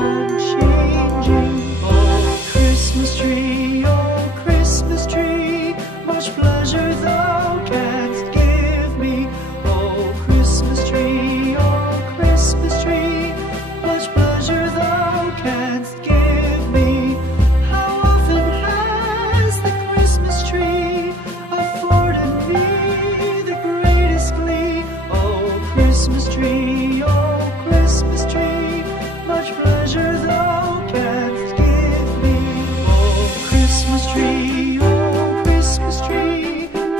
unchanging. Oh, Christmas tree, much pleasure thou canst give me. Oh, Christmas tree, much pleasure thou canst give me. How often has the Christmas tree afforded me the greatest glee? Oh, Christmas tree, much pleasure thou canst give me. Oh, Christmas tree,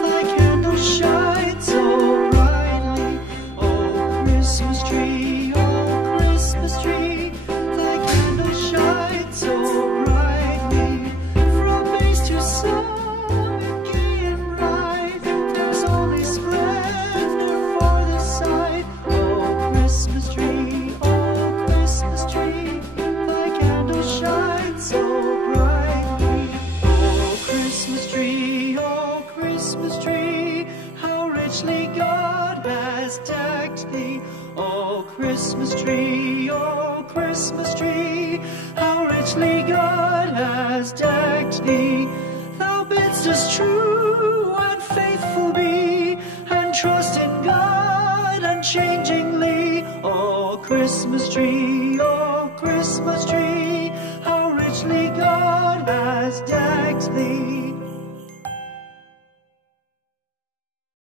thy candles shine so brightly. Oh, Christmas tree, thy candles shine so brightly. From base to summit, gay and bright, there's only splendor for the sight. Oh, Christmas tree, thy candles shine so brightly. Oh, Christmas tree, how richly God has decked thee. Oh, Christmas tree, how richly God has decked thee. Thou bidst us true and faithful be, and trust in God unchangingly. Oh, Christmas tree, how richly God has decked thee.